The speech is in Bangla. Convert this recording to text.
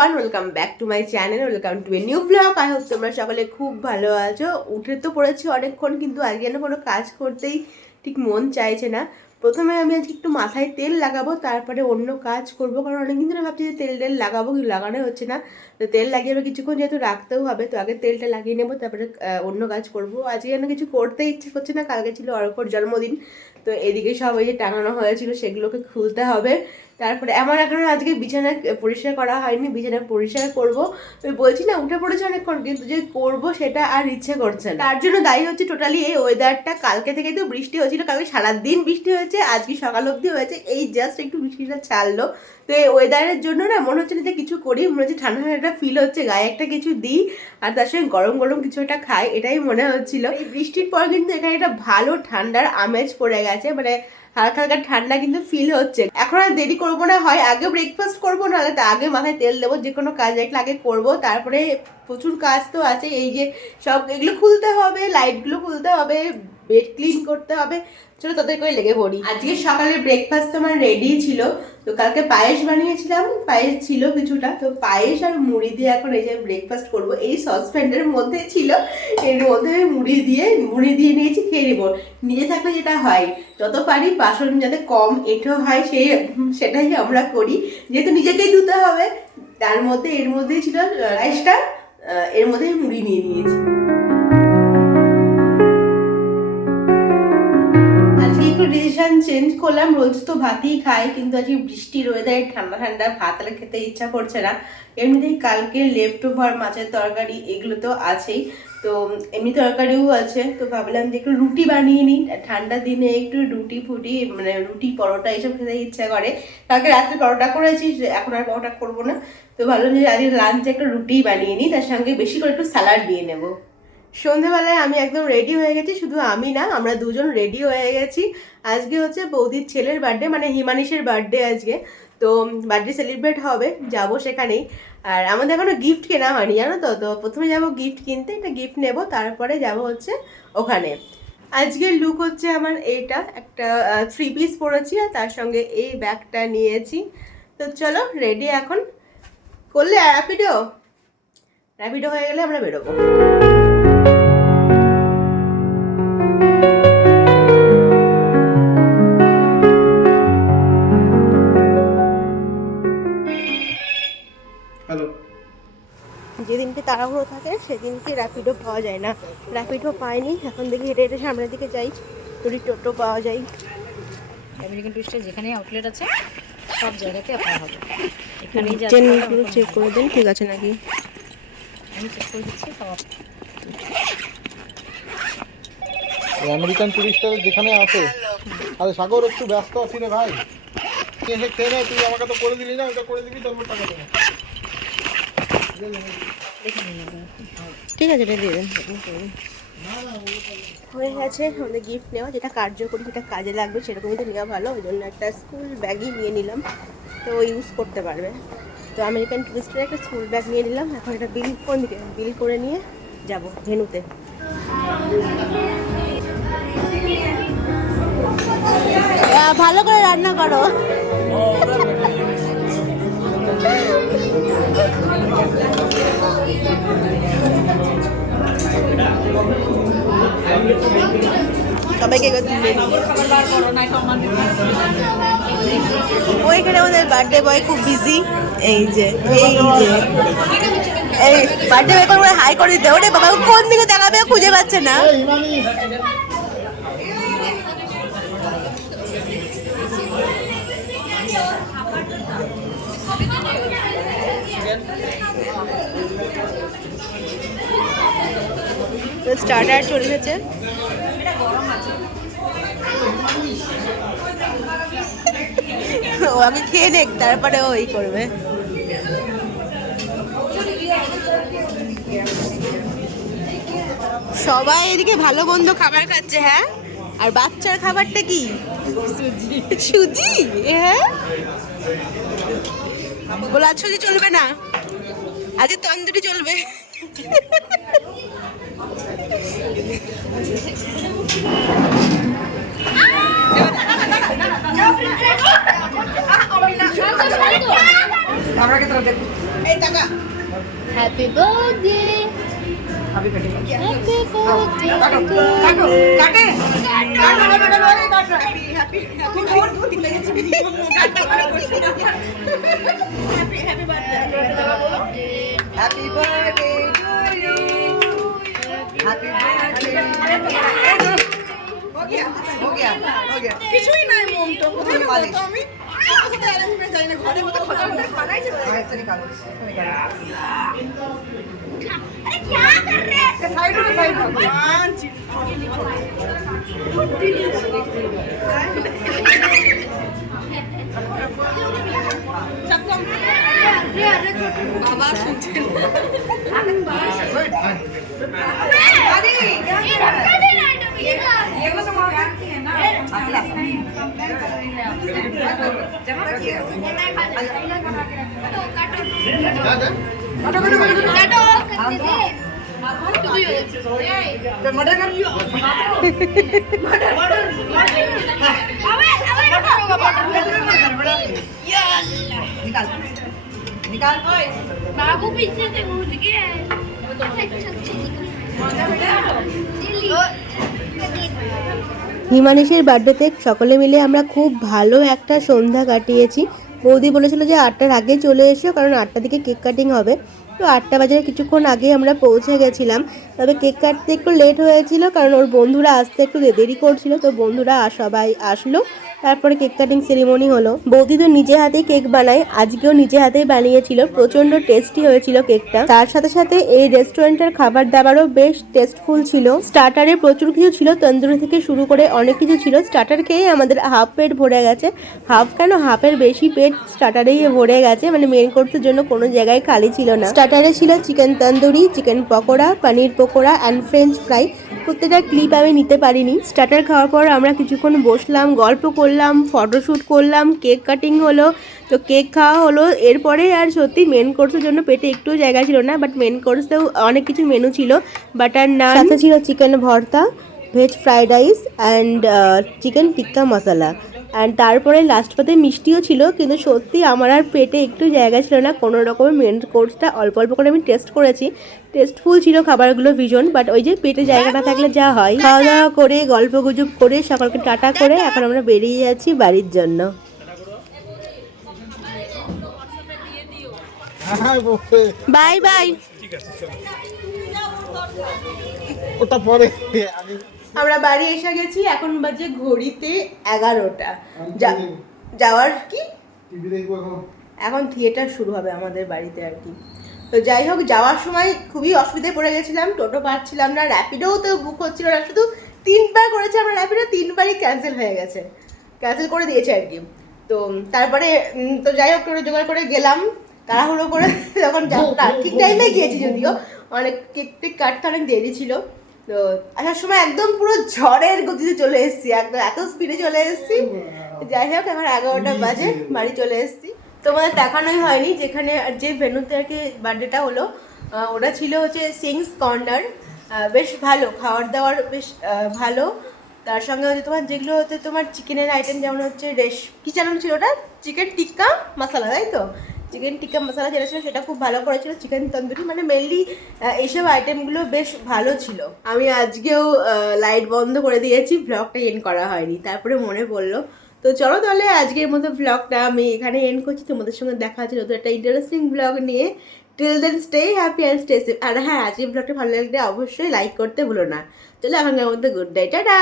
Everyone, welcome back to my channel, welcome to a new blog. I hope তোমরা সকলে খুব ভালো আছো। উঠে তো পড়েছি অনেকক্ষণ, কিন্তু আজকে যেন কোনো কাজ করতেই ঠিক মন চাইছে না। প্রথমে আমি আজকে একটু মাথায় তেল লাগাবো, তারপরে অন্য কাজ করবো, কারণ অনেকদিন ধরে ভাবছি যে তেল লাগাবো, কিন্তু লাগানো হচ্ছে না। তো তেল লাগিয়ে আবার কিছুক্ষণ যেহেতু রাখতেও হবে, তো আগে তেলটা লাগিয়ে নেবো, তারপরে অন্য কাজ করবো। আজকে যেন কিছু করতে ইচ্ছে করছে না। কালকে ছিল অর্কর জন্মদিন, তো এদিকে সব ওই যে টাঙানো হয়েছিল সেগুলোকে খুলতে হবে। তারপরে আমার এখনো আজকে বিছানা পরিষ্কার করা হয়নি, বিছানা পরিষ্কার করবো। ওই বলছি না, উঠে পড়েছে অনেকক্ষণ, কিন্তু যে করবো সেটা আর ইচ্ছে করছে না। তার জন্য দায়ী হচ্ছে টোটালি এই ওয়েদারটা। কালকে থেকে তো বৃষ্টি হয়েছিল, কালকে সারাদিন বৃষ্টি হয়েছে, আজকে সকাল অবধি হয়েছে, এই জাস্ট একটু বৃষ্টিটা ছাড়লো। তো এই ওয়েদারের জন্য না মনে হচ্ছে না যে কিছু করি, মনে হচ্ছে ঠান্ডা ঠান্ডা ফিল হচ্ছে, গায়ে একটা কিছু দিই আর তার সঙ্গে গরম গরম কিছু একটা খাই, এটাই মনে হচ্ছিল। এই বৃষ্টির পর কিন্তু এখানে একটা ভালো ঠান্ডার আমেজ পড়ে গেছে, মানে হালকা হালকা ঠান্ডা কিন্তু ফিল হচ্ছে। এখন আর দেরি করবো না, হয় আগে ব্রেকফাস্ট করবো, নাহলে তো আগে মাথায় তেল দেবো। যে কোনো কাজ একটু আগে করবো, তারপরে প্রচুর কাজ তো আছে, এই যে সব এগুলো খুলতে হবে, লাইটগুলো খুলতে হবে, বেড ক্লিন করতে হবে। চলো তাদের করে লেগে পড়ি। আজকে সকালে ব্রেকফাস্ট তো আমার রেডি ছিল। তো কালকে পায়েস বানিয়েছিলাম, পায়েস ছিল কিছুটা, তো পায়েস আর মুড়ি দিয়ে এখন এই যে ব্রেকফাস্ট করবো। এই সসপ্যানের মধ্যে ছিল, এর মধ্যে মুড়ি দিয়ে নিয়েছি, খেয়ে নেবো। নিজে থাকলে যেটা হয়, যত পারি বাসন যাতে কম এঁঠো হয় সেটাই আমরা করি, যেহেতু নিজেকেই ধুতে হবে। তার মধ্যে এর মধ্যেই ছিল রাইসটা, এর মধ্যেই মুড়ি নিয়ে নিয়েছি। ডিসিশন চেঞ্জ করলাম, রোজ তো ভাতই খাই, কিন্তু আজকে বৃষ্টির ওয়েদারে ঠান্ডা ঠান্ডা ভাত আর খেতে ইচ্ছা করছে না। এমনিতেই কালকে লেফট ওভার মাছের তরকারি এগুলো তো আছেই, তো এমনি তরকারিও আছে। তো ভাবলাম যে একটু রুটি বানিয়ে নিই, ঠান্ডার দিনে একটু রুটি ফুটি, মানে রুটি পরোটা এইসব খেতে ইচ্ছা করে। কালকে রাত্রে পরোটা করেছি, এখন আর পরোটা করবো না। তো ভাবলাম যে আজকে লাঞ্চে একটা রুটিই বানিয়ে নিই, তার সঙ্গে বেশি করে একটু স্যালাড দিয়ে নেবো। সন্ধেবেলায় আমি একদম রেডি হয়ে গেছি, শুধু আমি না, আমরা দুজন রেডি হয়ে গেছি। আজকে হচ্ছে বৌদির ছেলের বার্থডে, মানে হিমানিশের বার্থডে আজকে। তো বার্থডে সেলিব্রেট হবে, যাব সেখানেই। আর আমাদের এখনো গিফট কেনা হয়নি, জানো তো। তো প্রথমে যাব গিফট কিনতে, একটা গিফট নেব, তারপরে যাব হচ্ছে ওখানে। আজকের লুক হচ্ছে আমার এইটা, একটা 3 পিস পরেছি আর তার সঙ্গে এই ব্যাগটা নিয়েছি। তো চলো রেডি এখন। করলে র্যাপিডো হয়ে গেলে আমরা বেরোবো। যেদিনকে তাড়াহুড়ো থাকে সেদিনকে র্যাপিডো পাওয়া যায় না, র্যাপিডো পাইনি। এখন দেখি হেঁটে হেঁটে সামনের দিকে যাই, যদি টোটো পাওয়া যায়। আমেরিকান টুরিস্টের যেখানে আউটলেট আছে সব জায়গাতে পাওয়া হবে। এখানেই চেক করে দেন, ঠিক আছে নাকি? আমি চেক করে দিচ্ছি সব। আমেরিকান টুরিস্টার যেখানে আছে। আরে সাগর একটু ব্যস্ত আছি রে ভাই, এসে খেয়ে নে, তুই আমাকে তো করে দিলি না, ওটা করে দিবি, তারপর টাকা দেবো। ঠিক আছে, এটা দিয়ে দেন। হয়ে গেছে আমাদের গিফট নেওয়া, যেটা কার্যকরী, যেটা কাজে লাগবে সেরকমই তো নেওয়া ভালো। ওই জন্য একটা স্কুল ব্যাগই নিয়ে নিলাম, তো ইউজ করতে পারবে। তো আমেরিকান টুরিস্টের একটা স্কুল ব্যাগ নিয়ে নিলাম। এখন এটা বিল করে নিয়ে যাব ভেন্যুতে। ভালো করে রান্না করো। সবাইকে ওইখানে আমাদের বার্থডে বয় খুব বিজি। এই যে এই বার্থডে বয় করে হাই করে দিতে, ওরে বাবা কোন দিকে দেখাবে খুঁজে পাচ্ছে না। স্টার্টার চলে এসেছে, ও আগে খেয়ে নেক তারপরে ওই করবে। সবাই এদিকে ভালো মন্দ খাবার খাচ্ছে, হ্যাঁ। আর বাচ্চার খাবারটা কি? সুজি। হ্যাঁ, গোলা সুজি চলবে না, আজকে তন্দুরি চলবে। হ্যাপি বার্থডে কিছুই নাই মম তো কোথায় বলতো আমি আমার সাথে অ্যারেঞ্জমেন্ট জানি না ঘরে মতো ফটাফট বানাইছে अरे क्या कर रहे हैं साइड में साइड भगवान बाबा सुनते अरे ये धक्का दे रहा है ये वो सब करती है ना अगला जमा किया काटो निकाल बाबू पीछे से उठ गया হিমানিশের বার্থডেতে সকলে মিলে আমরা খুব ভালো একটা সন্ধ্যা কাটিয়েছি। বৌদি বলেছিল যে 8টার আগে চলে এসো, কারণ 8টার দিকে কেক কাটিং হবে। তো 8টা বাজারে কিছুক্ষণ আগে আমরা পৌঁছে গেছিলাম। তবে কেক কাটতে একটু লেট হয়েছিল, কারণ ওর বন্ধুরা আসতে একটু দেরি করছিল। তো বন্ধুরা সবাই আসলো, তারপরে কেক কাটিং সেরিমনি হলো। বৌদি তো নিজে হাতেই কেক বানায়, আজকেও নিজে হাতেই বানিয়েছিল। প্রচন্ড টেস্টি হয়েছিল কেকটা। তার সাথে সাথে এই রেস্টুরেন্টের খাবার দাবারও বেশ টেস্টফুল ছিল। স্টার্টারে প্রচুর কিছু ছিল, তন্দুরি থেকে শুরু করে অনেক কিছু ছিল। স্টার্টার খেয়ে আমাদের হাফ পেট ভরে গেছে। হাফ কেন, হাফের বেশি পেট স্টার্টারেই ভরে গেছে। মানে মেন কোর্সের জন্য কোনো জায়গায় খালি ছিল না। স্টার্টারে ছিল chicken tandoori, chicken pakora, paneer pakora and French fry. প্রত্যেকটা ক্লিপ আমি নিতে পারিনি। স্টার্টার খাওয়ার পর আমরা কিছুক্ষণ বসলাম, গল্প করলাম, ফটোশ্যুট করলাম, কেক কাটিং হলো। তো কেক খাওয়া হলো। এরপরে আর সত্যি মেন কোর্সের জন্য পেটে একটু জায়গা ছিল না, বাট মেন কোর্সেও অনেক কিছু মেনু ছিল। বাটার নান, সাথে ছিল চিকেন ভর্তা, veg fried rice and chicken tikka masala. And তারপরে লাস্ট পাতে মিষ্টিও ছিল, কিন্তু সত্যি আমার আর পেটে একটু জায়গা ছিল না। কোনো রকমের মেন কোর্সটা অল্প অল্প করে আমি টেস্ট করেছি। টেস্টফুল ছিল খাবারগুলো ভীষণ, বাট ওই যে পেটে জায়গা না থাকলে যা হয়। খাওয়া দাওয়া করে গল্প গুজব করে সকালকে টাটা করে এখন আমরা বেরিয়ে যাচ্ছি বাড়ির জন্য। Bye bye. ওটা পরে আমরা বাড়ি এসে গেছি, এখন বাজে ঘড়িতে 11টা। যাওয়ার কি টিভি দেখবো এখন থিয়েটার শুরু হবে আমাদের বাড়িতে আর কি। তো যাই হোক, যাওয়ার সময় খুবই অসুবিধায় পড়ে গেছিলাম, টোটো পাচ্ছিলাম না, র্যাপিডোও তো বুক হচ্ছিল না। শুধু 3বার করেছে আমরা র্যাপিডো, 3বারই ক্যান্সেল হয়ে গেছে, ক্যান্সেল করে দিয়েছে আর কি। তো তারপরে তো যাই হোক টোটো জোগাড় করে গেলাম তাড়াহুড়ো করে। তখন ঠিক টাইমে গিয়েছি, যদিও অনেক কেক টেক কাটতে অনেক দেরি ছিল। তো আসার সময় একদম পুরো ঝড়ের গতিতে চলে এসেছি, একদম এত স্পিডে চলে এসেছি। যাই হোক এখন 11টা বাজে, বাড়ি চলে এসেছি। তোমাদের দেখানোই হয়নি যেখানে যে ভেন্যুতে আর কি বার্থডেটা হলো, ওটা ছিল হচ্ছে সিংস কর্নার। বেশ ভালো খাওয়ার দাওয়ার, বেশ ভালো। তার সঙ্গে হচ্ছে তোমার যেগুলো হচ্ছে তোমার চিকেনের আইটেম, যেমন হচ্ছে কী চ্যানেল ছিল ওটা, চিকেন টিক্কা মশলা, তাই তো? চিকেন টিক্কা মশলা যেটা ছিল সেটা খুব ভালো করেছিল। চিকেন তন্দুরি, মানে মেনলি এইসব আইটেমগুলো বেশ ভালো ছিল। আমি আজকেও লাইট বন্ধ করে দিয়েছি, ব্লগটা এন্ড করা হয়নি, তারপরে মনে পড়লো। তো চলো তাহলে আজকের মতো ব্লগটা আমি এখানে এন্ড করছি। তোমাদের সঙ্গে দেখা হচ্ছে নতুন একটা ইন্টারেস্টিং ব্লগ নিয়ে। Till then stay happy and stay safe. আর হ্যাঁ, আজকের ব্লগটা ভালো লাগলে অবশ্যই লাইক করতে ভুলো না। চলো এখনকার মধ্যে গুড নাইট, টাটা।